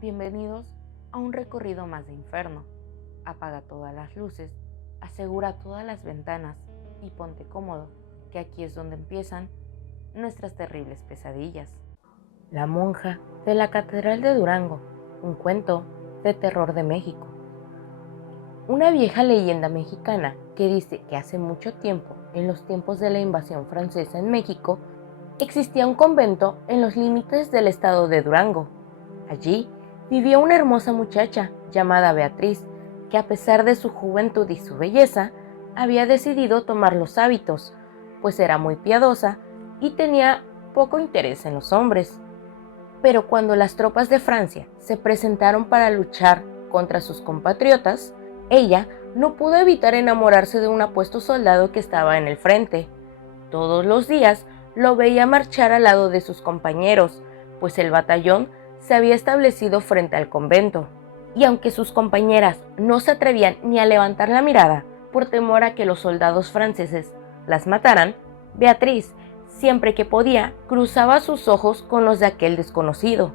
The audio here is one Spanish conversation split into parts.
Bienvenidos a un recorrido más de infierno. Apaga todas las luces, asegura todas las ventanas y ponte cómodo, que aquí es donde empiezan nuestras terribles pesadillas. La monja de la Catedral de Durango, un cuento de terror de México. Una vieja leyenda mexicana que dice que hace mucho tiempo, en los tiempos de la invasión francesa en México, existía un convento en los límites del estado de Durango. Allí vivía una hermosa muchacha llamada Beatriz, que a pesar de su juventud y su belleza, había decidido tomar los hábitos, pues era muy piadosa y tenía poco interés en los hombres. Pero cuando las tropas de Francia se presentaron para luchar contra sus compatriotas, ella no pudo evitar enamorarse de un apuesto soldado que estaba en el frente. Todos los días lo veía marchar al lado de sus compañeros, pues el batallón se había establecido frente al convento. Y aunque sus compañeras no se atrevían ni a levantar la mirada por temor a que los soldados franceses las mataran, Beatriz, siempre que podía, cruzaba sus ojos con los de aquel desconocido.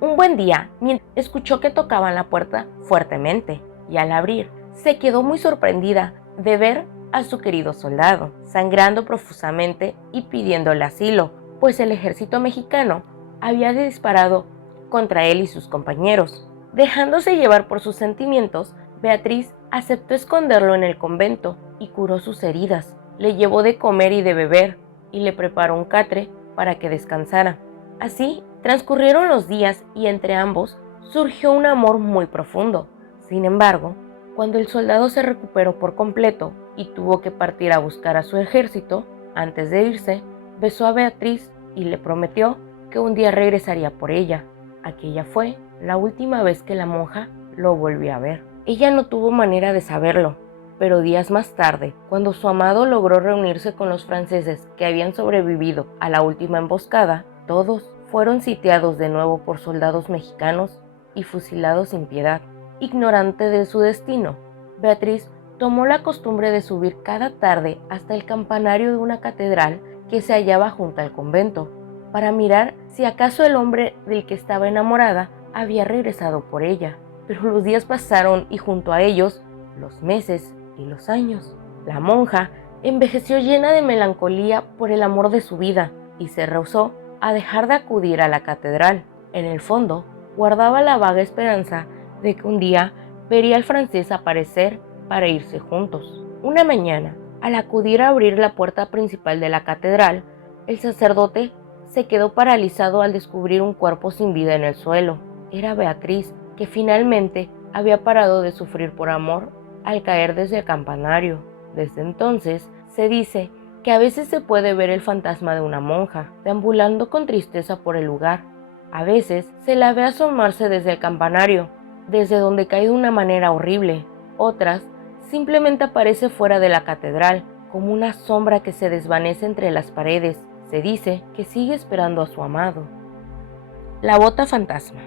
Un buen día, escuchó que tocaban la puerta fuertemente, y al abrir, se quedó muy sorprendida de ver a su querido soldado, sangrando profusamente y pidiéndole asilo, pues el ejército mexicano había disparado contra él y sus compañeros. Dejándose llevar por sus sentimientos, Beatriz aceptó esconderlo en el convento y curó sus heridas. Le llevó de comer y de beber y le preparó un catre para que descansara. Así transcurrieron los días y entre ambos surgió un amor muy profundo. Sin embargo, cuando el soldado se recuperó por completo y tuvo que partir a buscar a su ejército, antes de irse, besó a Beatriz y le prometió que un día regresaría por ella. Aquella fue la última vez que la monja lo volvió a ver. Ella no tuvo manera de saberlo, pero días más tarde, cuando su amado logró reunirse con los franceses que habían sobrevivido a la última emboscada, todos fueron sitiados de nuevo por soldados mexicanos y fusilados sin piedad. Ignorante de su destino, Beatriz tomó la costumbre de subir cada tarde hasta el campanario de una catedral que se hallaba junto al convento, para mirar si acaso el hombre del que estaba enamorada había regresado por ella. Pero los días pasaron y junto a ellos los meses y los años. La monja envejeció llena de melancolía por el amor de su vida y se rehusó a dejar de acudir a la catedral. En el fondo, guardaba la vaga esperanza de que un día vería al francés aparecer para irse juntos. Una mañana, al acudir a abrir la puerta principal de la catedral, el sacerdote se quedó paralizado al descubrir un cuerpo sin vida en el suelo. Era Beatriz, que finalmente había parado de sufrir por amor al caer desde el campanario. Desde entonces, se dice que a veces se puede ver el fantasma de una monja, deambulando con tristeza por el lugar. A veces se la ve asomarse desde el campanario, desde donde cae de una manera horrible. Otras, simplemente aparece fuera de la catedral, como una sombra que se desvanece entre las paredes. Se dice que sigue esperando a su amado. La bota fantasma.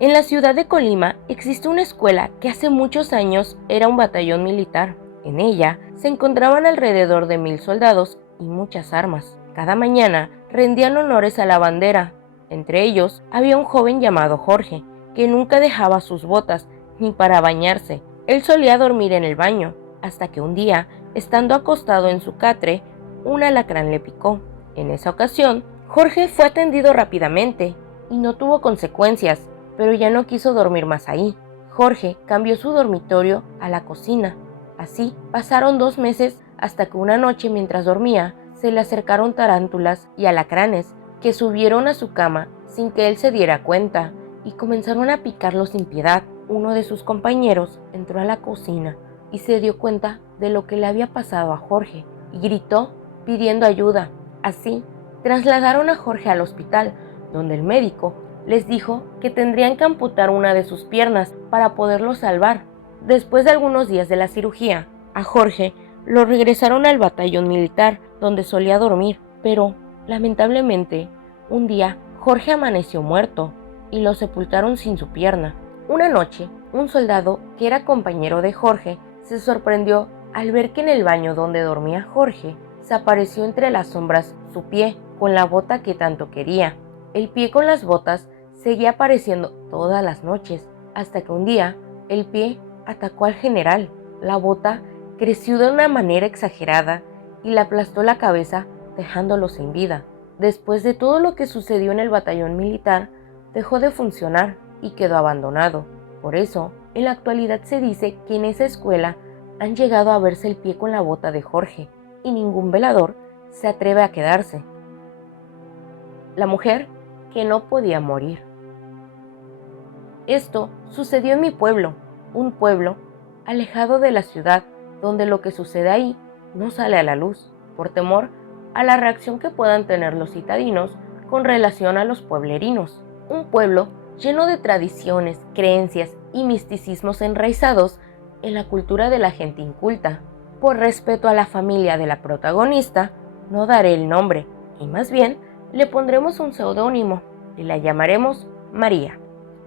En la ciudad de Colima existe una escuela que hace muchos años era un batallón militar. En ella se encontraban alrededor de 1000 soldados y muchas armas. Cada mañana rendían honores a la bandera. Entre ellos había un joven llamado Jorge, que nunca dejaba sus botas ni para bañarse. Él solía dormir en el baño, hasta que un día, estando acostado en su catre, un alacrán le picó. En esa ocasión, Jorge fue atendido rápidamente y no tuvo consecuencias, pero ya no quiso dormir más ahí. Jorge cambió su dormitorio a la cocina. Así pasaron 2 meses hasta que una noche, mientras dormía, se le acercaron tarántulas y alacranes que subieron a su cama sin que él se diera cuenta y comenzaron a picarlo sin piedad. Uno de sus compañeros entró a la cocina y se dio cuenta de lo que le había pasado a Jorge y gritó pidiendo ayuda. Así, trasladaron a Jorge al hospital, donde el médico les dijo que tendrían que amputar una de sus piernas para poderlo salvar. Después de algunos días de la cirugía, a Jorge lo regresaron al batallón militar, donde solía dormir, pero, lamentablemente, un día Jorge amaneció muerto y lo sepultaron sin su pierna. Una noche, un soldado que era compañero de Jorge se sorprendió al ver que en el baño donde dormía Jorge se apareció entre las sombras su pie con la bota que tanto quería. El pie con las botas seguía apareciendo todas las noches, hasta que un día el pie atacó al general. La bota creció de una manera exagerada y le aplastó la cabeza, dejándolo sin vida. Después de todo lo que sucedió en el batallón militar, dejó de funcionar y quedó abandonado. Por eso, en la actualidad se dice que en esa escuela han llegado a verse el pie con la bota de Jorge y ningún velador se atreve a quedarse. La mujer que no podía morir. Esto sucedió en mi pueblo, un pueblo alejado de la ciudad, donde lo que sucede ahí no sale a la luz, por temor a la reacción que puedan tener los citadinos con relación a los pueblerinos. Un pueblo lleno de tradiciones, creencias y misticismos enraizados en la cultura de la gente inculta. Por respeto a la familia de la protagonista, no daré el nombre, y más bien le pondremos un seudónimo y la llamaremos María.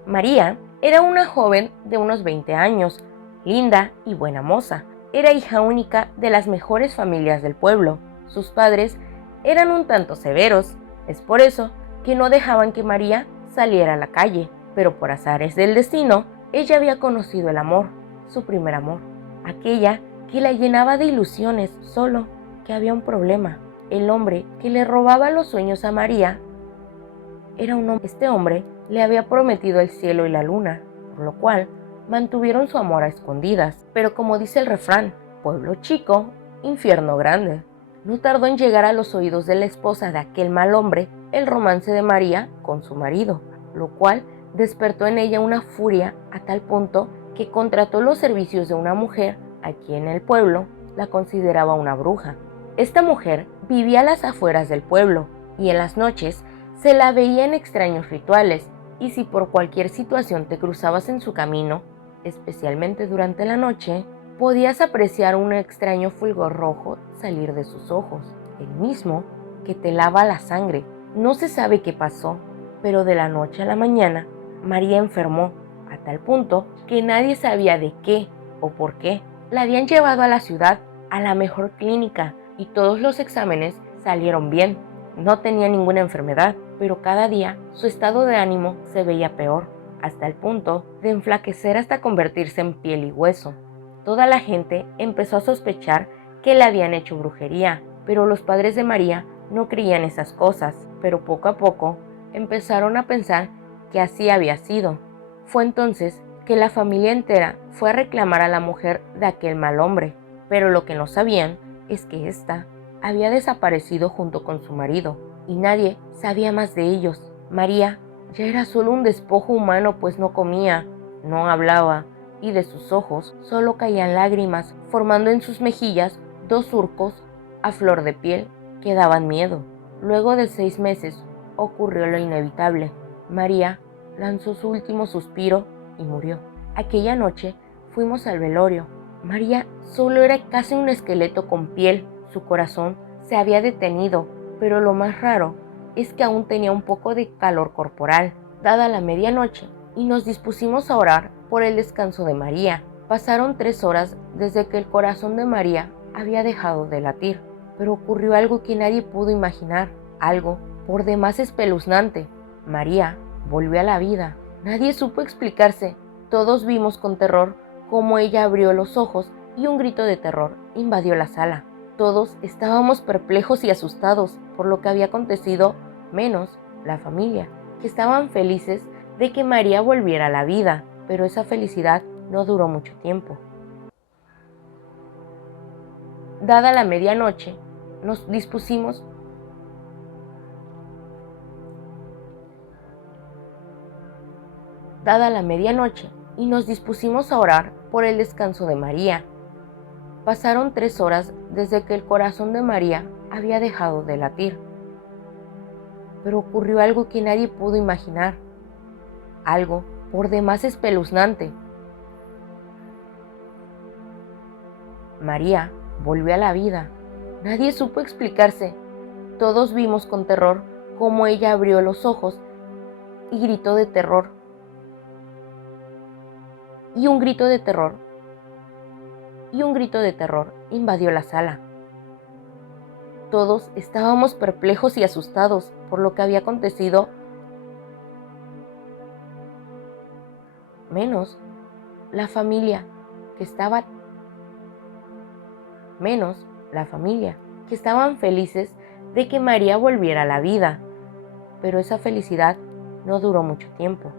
María era una joven de unos 20 años, linda y buena moza. Era hija única de las mejores familias del pueblo. Sus padres eran un tanto severos, es por eso que no dejaban que María saliera a la calle, pero por azares del destino, ella había conocido el amor, su primer amor, aquella que la llenaba de ilusiones, solo que había un problema. El hombre que le robaba los sueños a María era un hombre. Este hombre le había prometido el cielo y la luna, por lo cual mantuvieron su amor a escondidas. Pero como dice el refrán, pueblo chico, infierno grande. No tardó en llegar a los oídos de la esposa de aquel mal hombre el romance de María con su marido, lo cual despertó en ella una furia a tal punto que contrató los servicios de una mujer a quien el pueblo la consideraba una bruja. Esta mujer vivía a las afueras del pueblo y en las noches se la veía en extraños rituales, y si por cualquier situación te cruzabas en su camino, especialmente durante la noche, podías apreciar un extraño fulgor rojo salir de sus ojos, el mismo que te lava la sangre. No se sabe qué pasó, pero de la noche a la mañana, María enfermó, a tal punto que nadie sabía de qué o por qué. La habían llevado a la ciudad, a la mejor clínica, y todos los exámenes salieron bien. No tenía ninguna enfermedad, pero cada día su estado de ánimo se veía peor, hasta el punto de enflaquecer hasta convertirse en piel y hueso. Toda la gente empezó a sospechar que le habían hecho brujería, pero los padres de María no creían esas cosas, pero poco a poco empezaron a pensar que así había sido. Fue entonces que la familia entera fue a reclamar a la mujer de aquel mal hombre, pero lo que no sabían es que ésta había desaparecido junto con su marido, y nadie sabía más de ellos. María ya era solo un despojo humano, pues no comía, no hablaba, y de sus ojos solo caían lágrimas, formando en sus mejillas 2 surcos a flor de piel que daban miedo. Luego de 6 meses ocurrió lo inevitable. María lanzó su último suspiro y murió. Aquella noche fuimos al velorio. María solo era casi un esqueleto con piel. Su corazón se había detenido, pero lo más raro es que aún tenía un poco de calor corporal. Dada la medianoche, y nos dispusimos a orar por el descanso de María. Pasaron 3 horas desde que el corazón de María había dejado de latir, pero ocurrió algo que nadie pudo imaginar, algo por demás espeluznante. María volvió a la vida. Nadie supo explicarse. Todos vimos con terror cómo ella abrió los ojos y un grito de terror invadió la sala. Todos estábamos perplejos y asustados por lo que había acontecido, menos la familia, que estaban felices de que María volviera a la vida, pero esa felicidad no duró mucho tiempo. Dada la medianoche, nos dispusimos y nos dispusimos a orar por el descanso de María. Pasaron 3 horas desde que el corazón de María había dejado de latir, pero ocurrió algo que nadie pudo imaginar, algo por demás espeluznante. María volvió a la vida. Nadie supo explicarse. Todos vimos con terror cómo ella abrió los ojos y gritó de terror. Y un grito de terror invadió la sala. Todos estábamos perplejos y asustados por lo que había acontecido, menos la familia que estaba, menos la familia que estaban felices de que María volviera a la vida. Pero esa felicidad no duró mucho tiempo,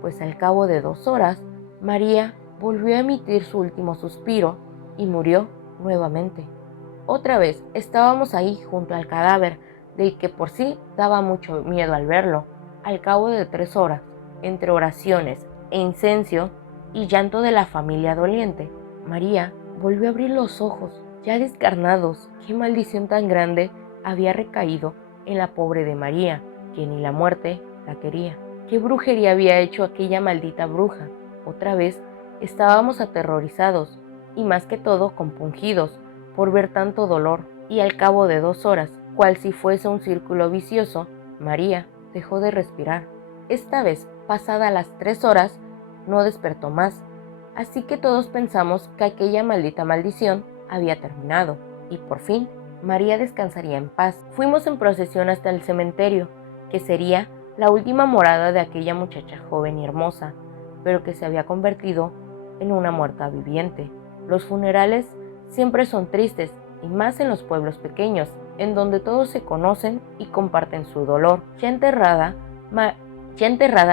pues al cabo de 2 horas, María volvió a emitir su último suspiro y murió nuevamente. Otra vez estábamos ahí junto al cadáver, del que por sí daba mucho miedo al verlo. Al cabo de 3 horas, entre oraciones e incenso y llanto de la familia doliente, María volvió a abrir los ojos, ya descarnados. Qué maldición tan grande había recaído en la pobre de María, que ni la muerte la quería. ¿Qué brujería había hecho aquella maldita bruja? Otra vez estábamos aterrorizados y más que todo compungidos por ver tanto dolor, y al cabo de 2 horas, cual si fuese un círculo vicioso, María dejó de respirar. Esta vez, pasadas las 3 horas, no despertó más, así que todos pensamos que aquella maldita maldición había terminado, y por fin María descansaría en paz. Fuimos en procesión hasta el cementerio, que sería la última morada de aquella muchacha joven y hermosa, pero que se había convertido en una muerta viviente. Los funerales siempre son tristes, y más en los pueblos pequeños, en donde todos se conocen y comparten su dolor. Ya enterrada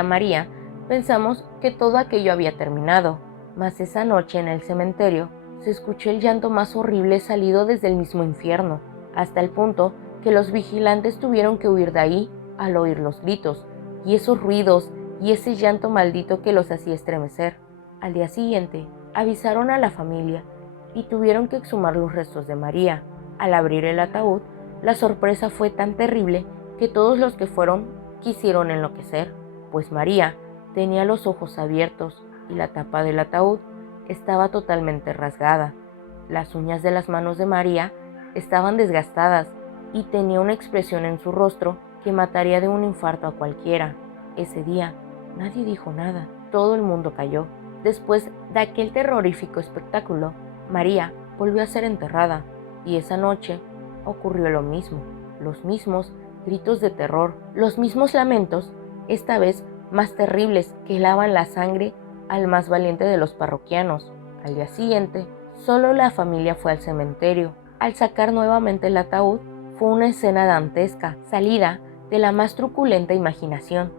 María, pensamos que todo aquello había terminado, mas esa noche en el cementerio se escuchó el llanto más horrible salido desde el mismo infierno, hasta el punto que los vigilantes tuvieron que huir de ahí al oír los gritos, y esos ruidos y ese llanto maldito que los hacía estremecer. Al día siguiente, avisaron a la familia y tuvieron que exhumar los restos de María. Al abrir el ataúd, la sorpresa fue tan terrible que todos los que fueron quisieron enloquecer, pues María tenía los ojos abiertos y la tapa del ataúd estaba totalmente rasgada. Las uñas de las manos de María estaban desgastadas y tenía una expresión en su rostro que mataría de un infarto a cualquiera. Ese día nadie dijo nada, todo el mundo calló. Después de aquel terrorífico espectáculo, María volvió a ser enterrada, y esa noche ocurrió lo mismo, los mismos gritos de terror, los mismos lamentos, esta vez más terribles, que helaban la sangre al más valiente de los parroquianos. Al día siguiente, solo la familia fue al cementerio. Al sacar nuevamente el ataúd, fue una escena dantesca, salida de la más truculenta imaginación.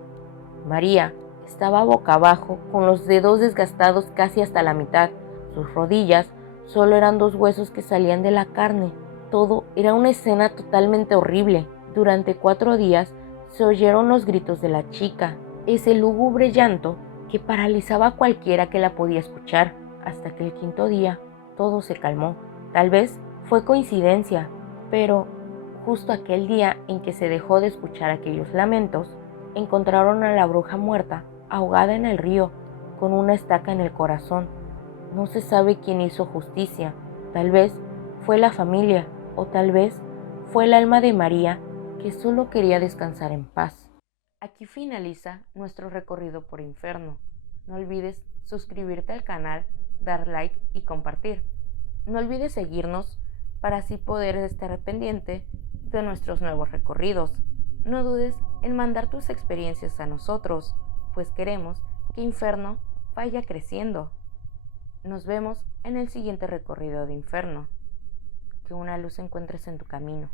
María estaba boca abajo, con los dedos desgastados casi hasta la mitad. Sus rodillas solo eran 2 huesos que salían de la carne. Todo era una escena totalmente horrible. Durante 4 días se oyeron los gritos de la chica, ese lúgubre llanto que paralizaba a cualquiera que la podía escuchar, hasta que el 5.º día todo se calmó. Tal vez fue coincidencia, pero justo aquel día en que se dejó de escuchar aquellos lamentos, encontraron a la bruja muerta, ahogada en el río, con una estaca en el corazón. No se sabe quién hizo justicia. Tal vez fue la familia, o tal vez fue el alma de María, que solo quería descansar en paz. Aquí finaliza nuestro recorrido por Inferno. No olvides suscribirte al canal, dar like y compartir. No olvides seguirnos para así poder estar pendiente de nuestros nuevos recorridos. No dudes en mandar tus experiencias a nosotros, pues queremos que Inferno vaya creciendo. Nos vemos en el siguiente recorrido de Inferno. Que una luz encuentres en tu camino.